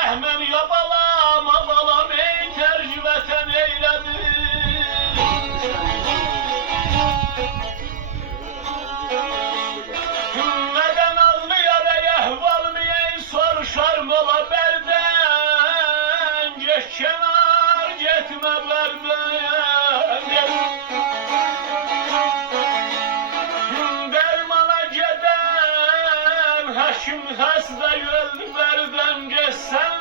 rəhmən ya balam, balam ey tercih vətən eylədir. Nədən ağlayar ey əhvalımı ey soruşar mola bərdən, geç kənar getmə bərdən. Dərmana gedən həkim xəstə öldü bərdən, geçsən